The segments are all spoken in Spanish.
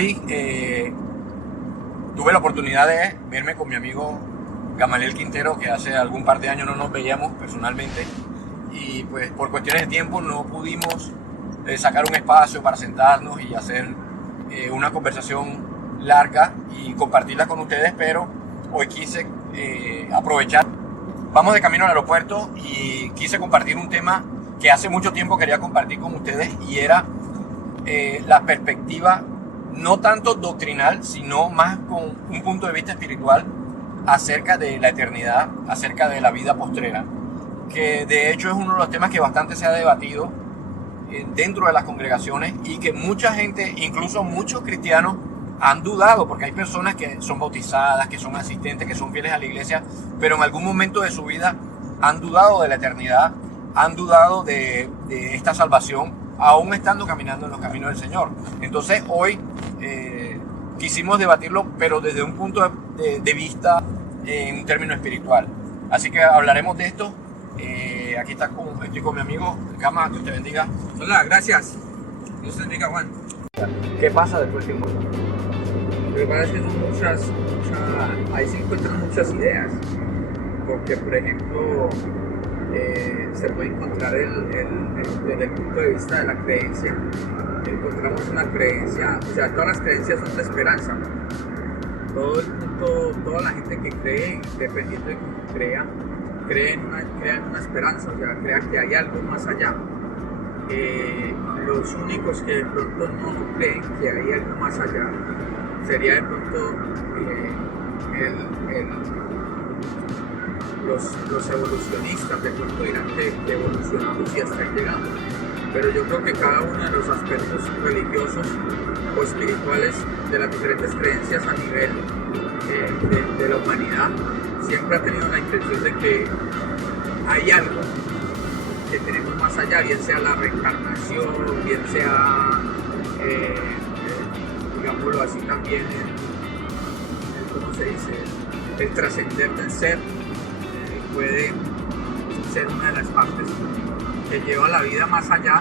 Hoy tuve la oportunidad de verme con mi amigo Gamaliel Quintero, que hace algún par de años no nos veíamos personalmente, y pues por cuestiones de tiempo no pudimos sacar un espacio para sentarnos y hacer una conversación larga y compartirla con ustedes, pero hoy quise aprovechar. Vamos de camino al aeropuerto y quise compartir un tema que hace mucho tiempo quería compartir con ustedes, y era la perspectiva no tanto doctrinal, sino más con un punto de vista espiritual acerca de la eternidad, acerca de la vida postrera, que de hecho es uno de los temas que bastante se ha debatido dentro de las congregaciones, y que mucha gente, incluso muchos cristianos, han dudado, porque hay personas que son bautizadas, que son asistentes, que son fieles a la iglesia, pero en algún momento de su vida han dudado de la eternidad, han dudado de esta salvación, aún estando caminando en los caminos del Señor. Entonces hoy quisimos debatirlo, pero desde un punto de vista en un término espiritual. Así que hablaremos de esto. Aquí estoy con mi amigo Gama. Dios te bendiga. Hola, gracias. Dios te bendiga, Juan. ¿Qué pasa después del mundo? Lo que pasa es que son ahí se encuentran muchas ideas, porque por ejemplo se puede encontrar desde el punto de vista de la creencia. Encontramos una creencia, o sea, todas las creencias son de esperanza. Toda la gente que cree, dependiendo de cómo crea, crean una esperanza, o sea, crean que hay algo más allá. Los únicos que de pronto no creen que hay algo más allá sería de pronto los evolucionistas. De pronto dirán que evolucionamos y hasta ahí llegamos, pero yo creo que cada uno de los aspectos religiosos o espirituales de las diferentes creencias a nivel de la humanidad siempre ha tenido la intención de que hay algo que tenemos más allá, bien sea la reencarnación, bien sea digámoslo así también ¿cómo se dice? El trascender del ser puede ser una de las partes que lleva la vida más allá,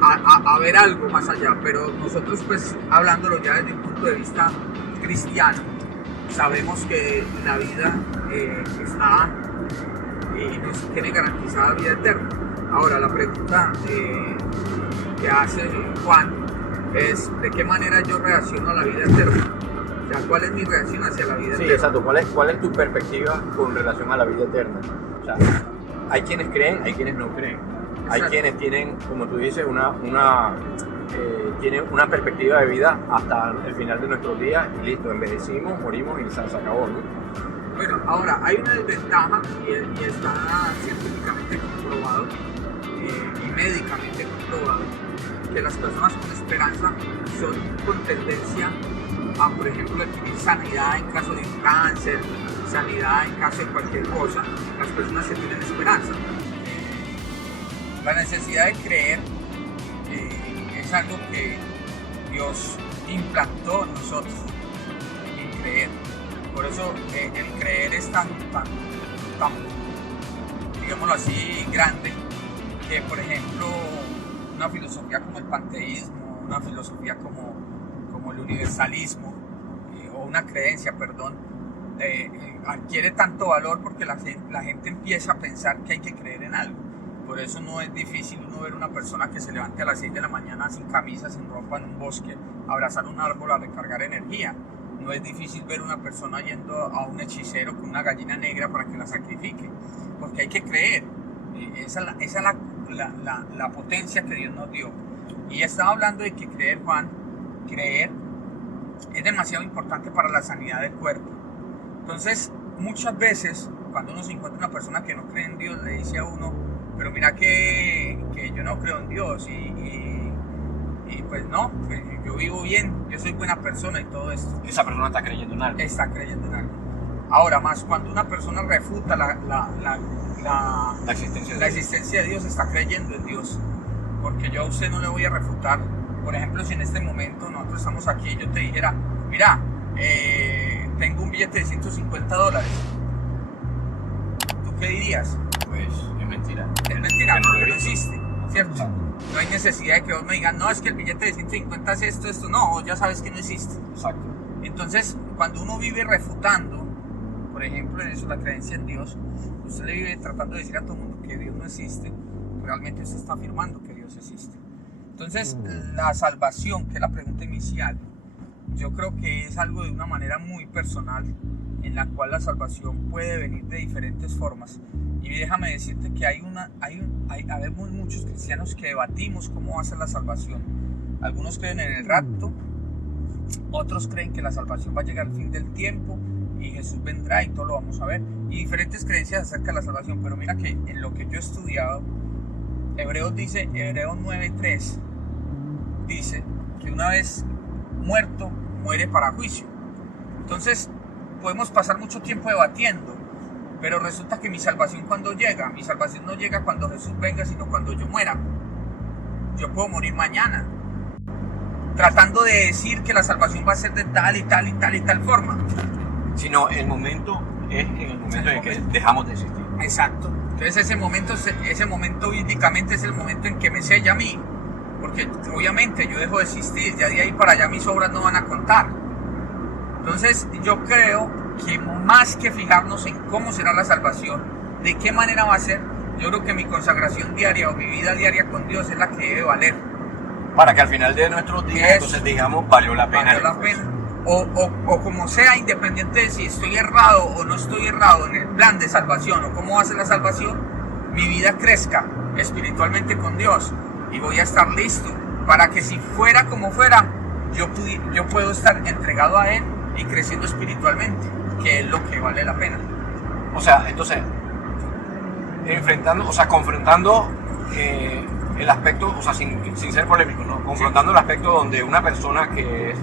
a ver algo más allá. Pero nosotros, pues hablándolo ya desde un punto de vista cristiano, sabemos que la vida está y nos tiene garantizada vida eterna. Ahora la pregunta que hace Juan es: ¿de qué manera yo reacciono a la vida eterna? O sea, ¿cuál es mi reacción hacia la vida eterna? Sí, exacto. ¿Cuál es tu perspectiva con relación a la vida eterna? O sea, hay quienes creen, hay quienes no creen. Exacto. Hay quienes tienen, como tú dices, tienen una perspectiva de vida hasta el final de nuestros días y listo, envejecimos, morimos y se acabó, ¿no? Bueno, ahora hay una desventaja y está científicamente comprobado y médicamente comprobado que las personas con esperanza son con tendencia a, por ejemplo, adquirir sanidad en caso de un cáncer, sanidad en caso de cualquier cosa, las personas que tienen esperanza. La necesidad de creer es algo que Dios implantó en nosotros, en creer. Por eso el creer es tan, digámoslo así, grande, que por ejemplo una filosofía como el panteísmo, una filosofía como el universalismo, o una creencia, perdón, adquiere tanto valor porque la gente empieza a pensar que hay que creer en algo. Por eso no es difícil uno ver una persona que se levante a las 6 de la mañana sin camisa, sin ropa, en un bosque, abrazar un árbol a recargar energía. No es difícil ver una persona yendo a un hechicero con una gallina negra para que la sacrifique, porque hay que creer. Esa es la potencia que Dios nos dio. Y estaba hablando de que creer, Juan, creer es demasiado importante para la sanidad del cuerpo. Entonces, muchas veces, cuando uno se encuentra una persona que no cree en Dios, le dice a uno: pero mira que yo no creo en Dios y pues no, pues yo vivo bien, yo soy buena persona y todo esto. Esa persona está creyendo en algo. Está creyendo en algo. Ahora, más cuando una persona refuta la existencia de Dios, está creyendo en Dios. Porque yo a usted no le voy a refutar. Por ejemplo, si en este momento nosotros estamos aquí y yo te dijera: mira, tengo un billete de $150, ¿tú qué dirías? Pues es mentira. Es mentira, Que no lo pero existe. ¿cierto? No hay necesidad de que vos me digas, no, es que el billete de 150 es esto, no, ya sabes que no existe. Exacto. Entonces, cuando uno vive refutando, por ejemplo, en eso, la creencia en Dios, usted le vive tratando de decir a todo el mundo que Dios no existe, realmente usted está afirmando que Dios existe. Entonces, la salvación, que es la pregunta inicial, yo creo que es algo de una manera muy personal, en la cual la salvación puede venir de diferentes formas. Y déjame decirte que habemos muchos cristianos que debatimos cómo va a ser la salvación. Algunos creen en el rapto, otros creen que la salvación va a llegar al fin del tiempo y Jesús vendrá y todo lo vamos a ver. Y diferentes creencias acerca de la salvación. Pero mira que en lo que yo he estudiado, Hebreos 9:3 dice que una vez muerto, muere para juicio. Entonces, podemos pasar mucho tiempo debatiendo, pero resulta que mi salvación cuando llega, mi salvación no llega cuando Jesús venga, sino cuando yo muera. Yo puedo morir mañana, tratando de decir que la salvación va a ser de tal y tal y tal y tal forma. Sino el momento es en el momento en que dejamos de existir. Exacto. Entonces ese momento bíblicamente es el momento en que me sella a mí, porque obviamente yo dejo de existir, ya de ahí para allá mis obras no van a contar. Entonces yo creo que más que fijarnos en cómo será la salvación, de qué manera va a ser, yo creo que mi consagración diaria o mi vida diaria con Dios es la que debe valer. Para que al final de nuestros días, entonces digamos, valió la pena. Valió la pena. O como sea, independiente de si estoy errado o no estoy errado en el plan de salvación o cómo va a ser la salvación, mi vida crezca espiritualmente con Dios y voy a estar listo para que si fuera como fuera, yo puedo estar entregado a Él y creciendo espiritualmente, que es lo que vale la pena. O sea, entonces, confrontando el aspecto, o sea, sin ser polémico, ¿no? Confrontando el aspecto donde una persona que es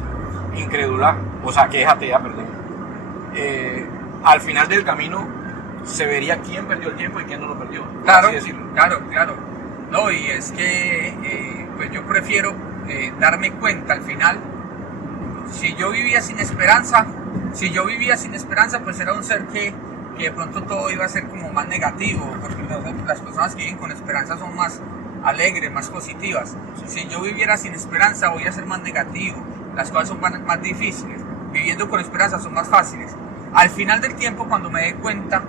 incrédula, o sea, que es atea, perdón, al final del camino se vería quién perdió el tiempo y quién no lo perdió. Claro, así decirlo. claro. No, y es que pues yo prefiero darme cuenta al final. Si yo vivía sin esperanza, pues era un ser que de pronto todo iba a ser como más negativo, porque las personas que viven con esperanza son más alegres, más positivas. Si yo viviera sin esperanza, voy a ser más negativo, las cosas son más difíciles. Viviendo con esperanza son más fáciles. Al final del tiempo, cuando me dé cuenta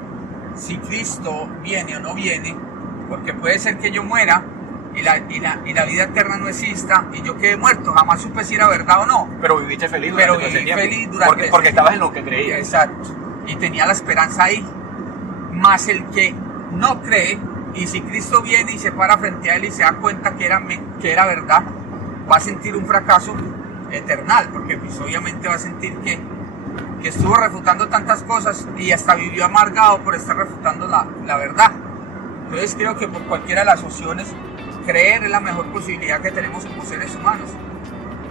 si Cristo viene o no viene, porque puede ser que yo muera y la vida eterna no exista y yo quede muerto, jamás supe si era verdad o no. Pero viviste feliz durante ese tiempo. Porque estabas en lo que creías. Exacto. Y tenía la esperanza ahí. Más el que no cree, y si Cristo viene y se para frente a él y se da cuenta que era verdad, va a sentir un fracaso eternal, porque pues obviamente va a sentir que estuvo refutando tantas cosas y hasta vivió amargado por estar refutando la verdad. Entonces creo que por cualquiera de las opciones, creer es la mejor posibilidad que tenemos como seres humanos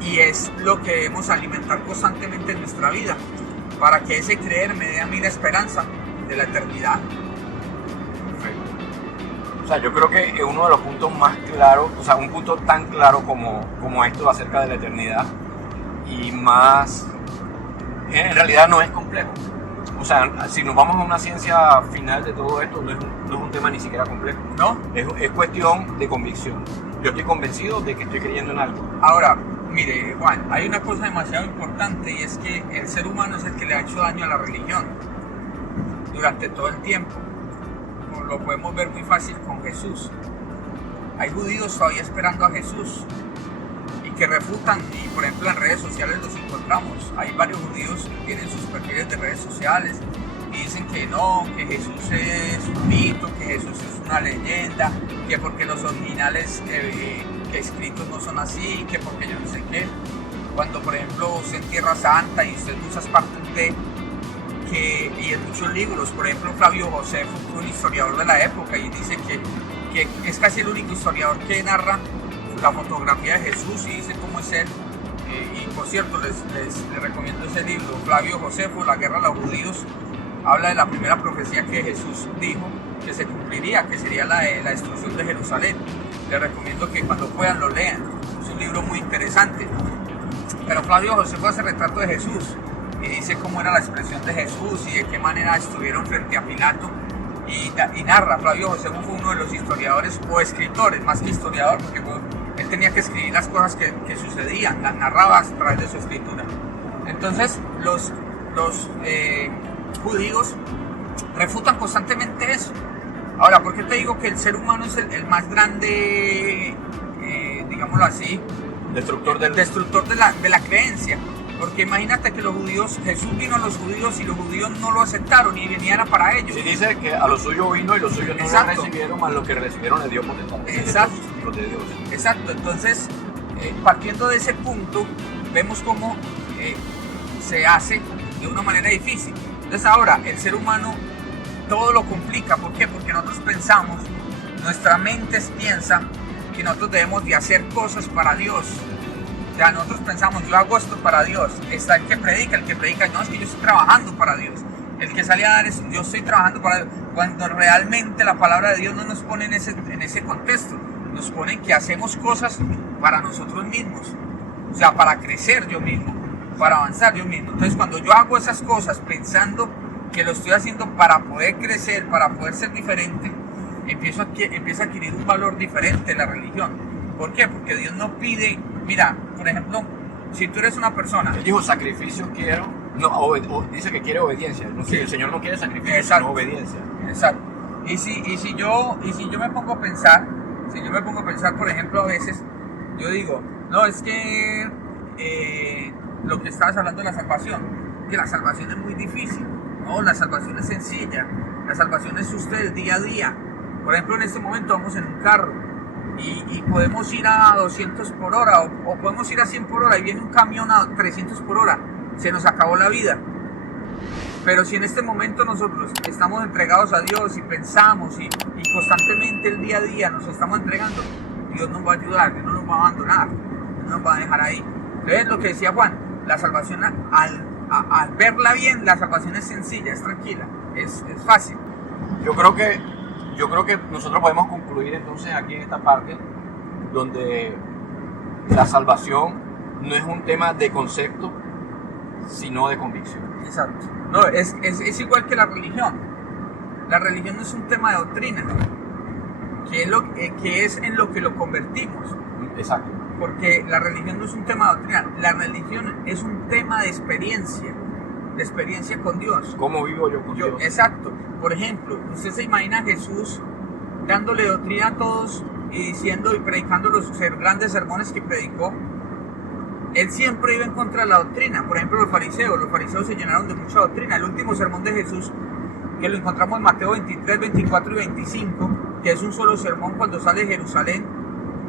y es lo que debemos alimentar constantemente en nuestra vida para que ese creer me dé a mí la esperanza de la eternidad. Perfecto. O sea, yo creo que es uno de los puntos más claros, o sea, un punto tan claro como esto acerca de la eternidad y más, en realidad no es complejo. O sea, si nos vamos a una ciencia final de todo esto, no es un tema ni siquiera complejo. ¿No? Es cuestión de convicción. Yo estoy convencido de que estoy creyendo en algo. Ahora, mire, Juan, hay una cosa demasiado importante y es que el ser humano es el que le ha hecho daño a la religión durante todo el tiempo. Como lo podemos ver muy fácil con Jesús. Hay judíos todavía esperando a Jesús y que refutan, y por ejemplo en redes sociales los encontramos. Hay varios judíos que tienen sus perfiles de redes sociales y dicen que no, que Jesús es un mito, que Jesús es una leyenda, que porque los originales escritos no son así, que porque yo no sé qué. Cuando por ejemplo usted en Tierra Santa y usted muchas partes ve y en muchos libros, por ejemplo Flavio Josefo fue un historiador de la época y dice que es casi el único historiador que narra la fotografía de Jesús y dice cómo es él. Y por cierto, les recomiendo ese libro, Flavio Josefo, La guerra a los judíos. Habla de la primera profecía que Jesús dijo que se cumpliría, que sería la de la destrucción de Jerusalén. Les recomiendo que cuando puedan lo lean, es un libro muy interesante. Pero Flavio Josefo hace retrato de Jesús y dice cómo era la expresión de Jesús y de qué manera estuvieron frente a Pilato y narra. Flavio Josefo fue uno de los historiadores o escritores, más que historiador, porque él tenía que escribir las cosas que sucedían, las narraba a través de su escritura. Entonces los judíos refutan constantemente eso. Ahora, ¿por qué te digo que el ser humano es el más grande, digámoslo así, destructor de la creencia? Porque imagínate que los judíos, Jesús vino a los judíos y los judíos no lo aceptaron y venía para ellos. Sí, dice que a los suyos vino y los suyos no lo recibieron, más lo que recibieron le dio potestad. Exacto. Los de Dios. Exacto. Entonces, partiendo de ese punto, vemos cómo se hace de una manera difícil. Entonces ahora, el ser humano todo lo complica. ¿Por qué? Porque nosotros pensamos, nuestra mente piensa que nosotros debemos de hacer cosas para Dios. O sea, nosotros pensamos, yo hago esto para Dios. Está el que predica, no, es que yo estoy trabajando para Dios. El que sale a dar eso, yo estoy trabajando para Dios. Cuando realmente la palabra de Dios no nos pone en ese contexto. Nos pone que hacemos cosas para nosotros mismos. O sea, para crecer yo mismo, para avanzar yo mismo. Entonces, cuando yo hago esas cosas pensando que lo estoy haciendo para poder crecer, para poder ser diferente, empieza a adquirir un valor diferente en la religión. ¿Por qué? Porque Dios no pide, mira, por ejemplo, si tú eres una persona... Él dijo, sacrificio quiero, dice que quiere obediencia. No, sí. El Señor no quiere sacrificio, sino obediencia. Exacto. Y si yo me pongo a pensar, por ejemplo, a veces, yo digo, no, es que lo que estabas hablando de la salvación, que la salvación es muy difícil. No, la salvación es sencilla. La salvación es usted día a día. Por ejemplo, en este momento vamos en un carro y podemos ir a 200 por hora o podemos ir a 100 por hora y viene un camión a 300 por hora. Se nos acabó la vida. Pero si en este momento nosotros estamos entregados a Dios y pensamos y constantemente el día a día nos estamos entregando, Dios nos va a ayudar, Dios no nos va a abandonar, no nos va a dejar ahí. Entonces, lo que decía Juan, la salvación al verla bien, la salvación es sencilla, es tranquila, es fácil. Yo creo que nosotros podemos concluir entonces aquí en esta parte donde la salvación no es un tema de concepto, sino de convicción. Exacto. No, es igual que la religión. La religión no es un tema de doctrina, que es en lo que lo convertimos. Exacto. Porque la religión no es un tema de doctrina, la religión es un tema de experiencia con Dios. ¿Cómo vivo yo con Dios? Exacto. Por ejemplo, usted se imagina a Jesús dándole doctrina a todos y diciendo y predicando los grandes sermones que predicó. Él siempre iba en contra de la doctrina. Por ejemplo, los fariseos se llenaron de mucha doctrina. El último sermón de Jesús, que lo encontramos en Mateo 23, 24 y 25, que es un solo sermón cuando sale de Jerusalén,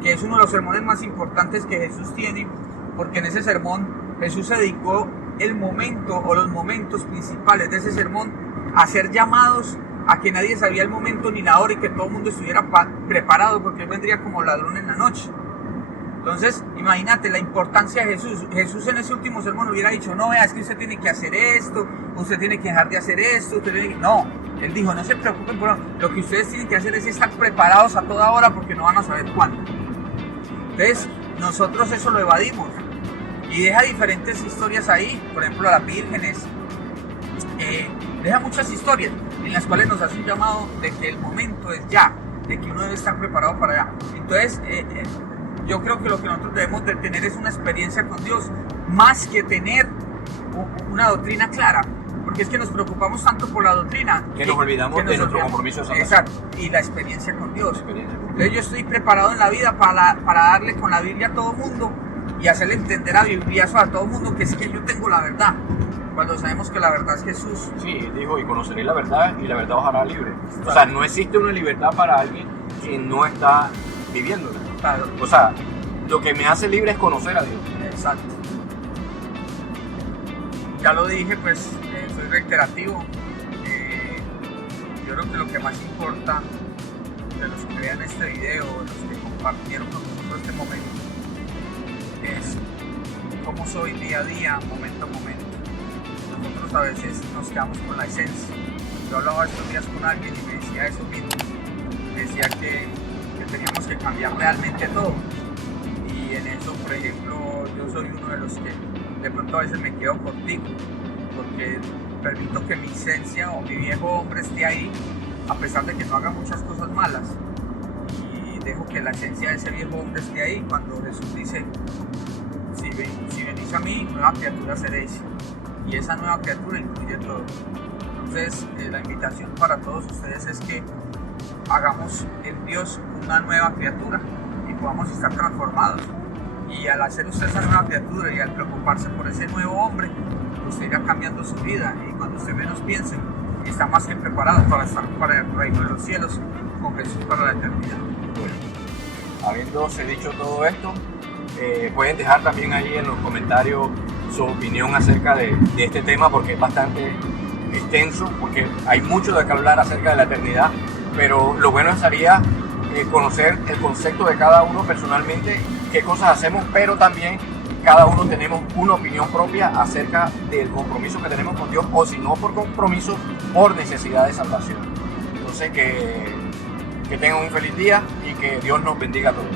que es uno de los sermones más importantes que Jesús tiene, porque en ese sermón Jesús se dedicó el momento o los momentos principales de ese sermón a ser llamados a que nadie sabía el momento ni la hora y que todo el mundo estuviera preparado, porque Él vendría como ladrón en la noche. Entonces, imagínate la importancia de Jesús. Jesús en ese último sermón hubiera dicho, no, vea, es que usted tiene que hacer esto, usted tiene que dejar de hacer esto, No, Él dijo, no se preocupen por lo que ustedes tienen que hacer es estar preparados a toda hora porque no van a saber cuándo. Entonces, nosotros eso lo evadimos y deja diferentes historias ahí, por ejemplo, a las vírgenes, deja muchas historias en las cuales nos hace un llamado de que el momento es ya, de que uno debe estar preparado para allá. Entonces, yo creo que lo que nosotros debemos de tener es una experiencia con Dios, más que tener una doctrina clara, porque es que nos preocupamos tanto por la doctrina que nos olvidamos de nuestro compromiso de salvación. Exacto, y la experiencia con Dios. Entonces yo estoy preparado en la vida para darle con la Biblia a todo mundo y hacerle entender a bibliazo a todo mundo que es que yo tengo la verdad, cuando sabemos que la verdad es Jesús. Sí, dijo, y conoceréis la verdad y la verdad os hará libre. O sea, no existe una libertad para alguien que no está viviéndola. Claro. O sea, lo que me hace libre es conocer a Dios. Exacto. Ya lo dije, pues soy reiterativo. Yo creo que lo que más importa de los que vean este video, de los que compartieron con nosotros este momento, es cómo soy día a día, momento a momento. Nosotros a veces nos quedamos con la esencia. Yo hablaba estos días con alguien y me decía eso mismo. Me decía que teníamos que cambiar realmente todo. Y en eso, por ejemplo, yo soy uno de los que de pronto a veces me quedo contigo, porque permito que mi esencia o mi viejo hombre esté ahí a pesar de que no haga muchas cosas malas. Y dejo que la esencia de ese viejo hombre esté ahí cuando Jesús dice, si venís a mí, nueva criatura seréis. Y esa nueva criatura incluye todo. Entonces, la invitación para todos ustedes es que hagamos en Dios una nueva criatura y podamos estar transformados. Y al hacer usted esa nueva criatura y al preocuparse por ese nuevo hombre, usted irá cambiando su vida. Y cuando usted menos piense, está más que preparado para estar para el reino de los cielos con Jesús para la eternidad. Bueno, habiéndose dicho todo esto, pueden dejar también ahí en los comentarios su opinión acerca de este tema, porque es bastante extenso, porque hay mucho de qué hablar acerca de la eternidad, pero lo bueno sería conocer el concepto de cada uno personalmente, qué cosas hacemos, pero también cada uno tenemos una opinión propia acerca del compromiso que tenemos con Dios, o si no por compromiso, por necesidad de salvación. Entonces que tengan un feliz día y que Dios nos bendiga a todos.